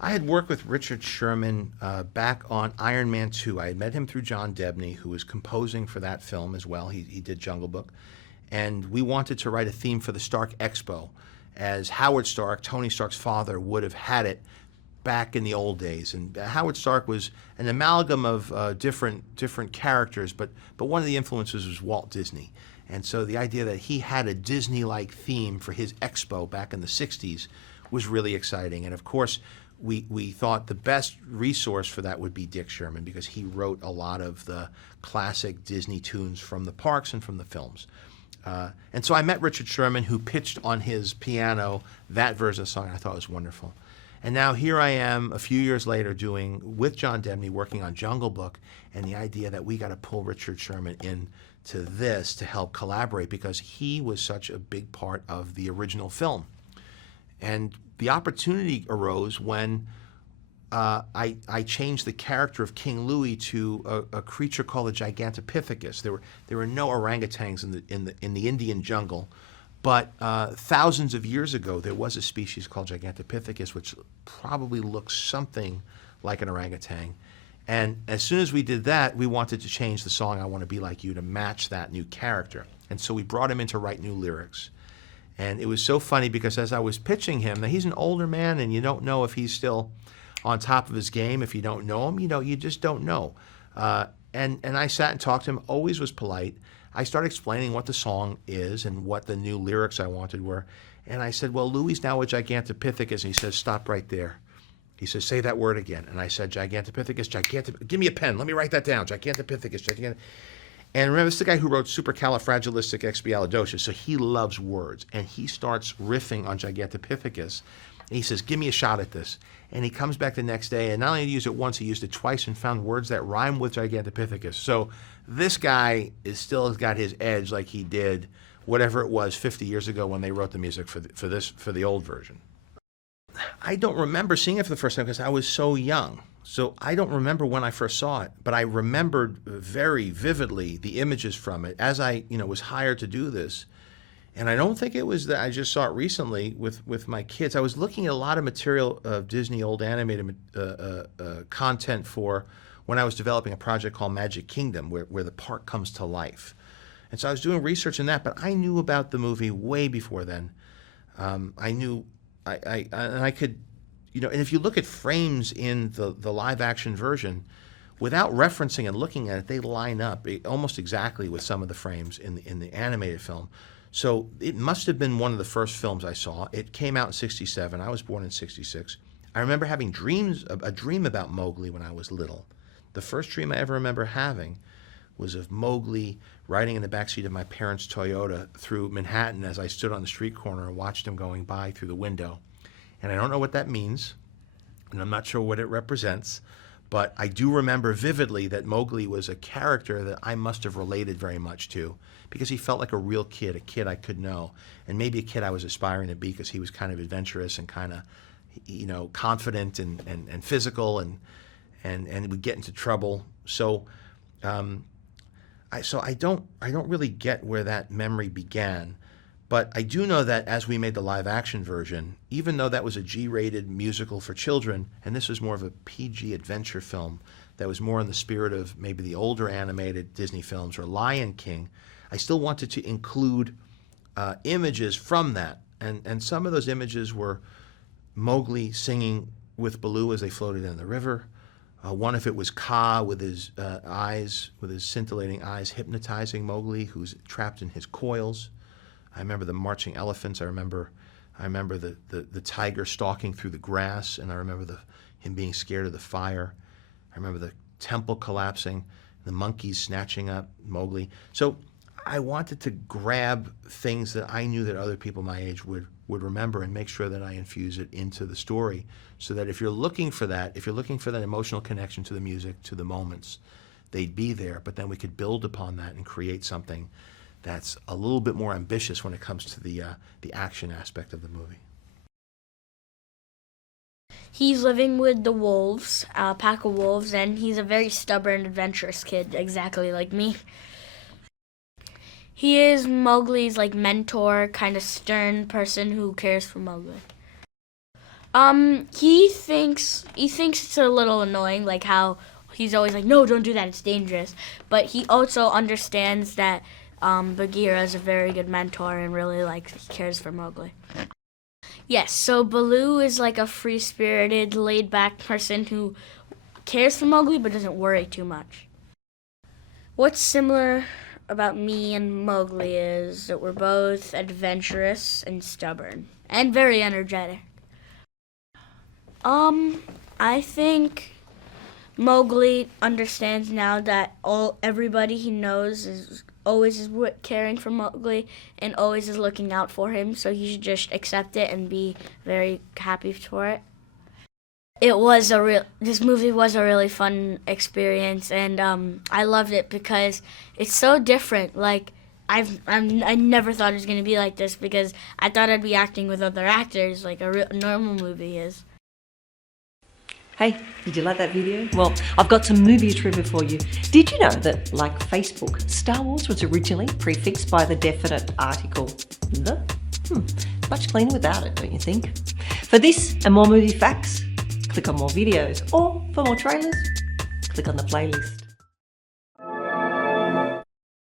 I had worked with Richard Sherman back on Iron Man 2. I had met him through John Debney, who was composing for that film as well. He did Jungle Book. And we wanted to write a theme for the Stark Expo, as Howard Stark, Tony Stark's father, would have had it back in the old days. And Howard Stark was an amalgam of different characters, but one of the influences was Walt Disney. And so the idea that he had a Disney-like theme for his expo back in the 60s was really exciting. And of course, we thought the best resource for that would be Dick Sherman, because he wrote a lot of the classic Disney tunes from the parks and from the films. And so I met Richard Sherman, who pitched on his piano that version of the song. I thought it was wonderful. And now here I am a few years later doing, with John Debney, working on Jungle Book, and the idea that we got to pull Richard Sherman into this to help collaborate, because he was such a big part of the original film. And the opportunity arose when I changed the character of King Louie to a creature called a Gigantopithecus. There were no orangutans in the Indian jungle, but thousands of years ago there was a species called Gigantopithecus, which probably looks something like an orangutan. And as soon as we did that, we wanted to change the song "I Want to Be Like You" to match that new character. And so we brought him in to write new lyrics. And it was so funny, because as I was pitching him, that he's an older man, and you don't know if he's still on top of his game. If you don't know him, you just don't know. And I sat and talked to him, always was polite. I started explaining what the song is and what the new lyrics I wanted were. And I said, well, Louie's now a Gigantopithecus. And he says, stop right there. He says, say that word again. And I said, Gigantopithecus, give me a pen. Let me write that down. Gigantopithecus. And remember, this is the guy who wrote Supercalifragilisticexpialidocious, so he loves words. And he starts riffing on Gigantopithecus. And he says, give me a shot at this. And he comes back the next day, and not only did he use it once, he used it twice and found words that rhyme with Gigantopithecus. So this guy still has got his edge, like he did whatever it was 50 years ago when they wrote the music for the old version. I don't remember seeing it for the first time because I was so young. So I don't remember when I first saw it, but I remembered very vividly the images from it as I, was hired to do this. And I don't think it was that I just saw it recently with my kids. I was looking at a lot of material of Disney old animated content for when I was developing a project called Magic Kingdom, where the park comes to life. And so I was doing research in that, but I knew about the movie way before then. I knew, and I could, and if you look at frames in the live action version, without referencing and looking at it, they line up almost exactly with some of the frames in the animated film. So it must have been one of the first films I saw. It came out in '67. I was born in '66. I remember having a dream about Mowgli when I was little. The first dream I ever remember having was of Mowgli riding in the backseat of my parents' Toyota through Manhattan as I stood on the street corner and watched him going by through the window. And I don't know what that means, and I'm not sure what it represents, but I do remember vividly that Mowgli was a character that I must have related very much to, because he felt like a real kid, a kid I could know, and maybe a kid I was aspiring to be, because he was kind of adventurous and kind of, confident and physical and would get into trouble. So, I don't really get where that memory began, but I do know that as we made the live action version, even though that was a G-rated musical for children, and this was more of a PG adventure film that was more in the spirit of maybe the older animated Disney films or Lion King, I still wanted to include images from that. And some of those images were Mowgli singing with Baloo as they floated in the river. One of it was Kaa with his scintillating eyes, hypnotizing Mowgli, who's trapped in his coils. I remember the marching elephants. I remember the tiger stalking through the grass, and I remember him being scared of the fire. I remember the temple collapsing, the monkeys snatching up Mowgli. So I wanted to grab things that I knew that other people my age would remember and make sure that I infuse it into the story, so that if you're looking for that emotional connection to the music, to the moments, they'd be there, but then we could build upon that and create something that's a little bit more ambitious when it comes to the action aspect of the movie. He's living with the wolves, a pack of wolves, and he's a very stubborn, adventurous kid, exactly like me. He is Mowgli's mentor, kind of stern person who cares for Mowgli. He thinks it's a little annoying, like how he's always like, no, don't do that, it's dangerous. But he also understands that Bagheera is a very good mentor and really cares for Mowgli. Yes, so Baloo is like a free-spirited, laid-back person who cares for Mowgli but doesn't worry too much. What's similar about me and Mowgli is that we're both adventurous and stubborn and very energetic. I think Mowgli understands now that everybody he knows is always caring for Mowgli and always is looking out for him, so he should just accept it and be very happy for it. This movie was a really fun experience, and I loved it because it's so different. Like I never thought it was gonna be like this because I thought I'd be acting with other actors like a normal movie is. Hey, did you like that video? Well, I've got some movie trivia for you. Did you know that, like Facebook, Star Wars was originally prefixed by the definite article the? Much cleaner without it, don't you think? For this and more movie facts, click on more videos, or for more trailers, click on the playlist.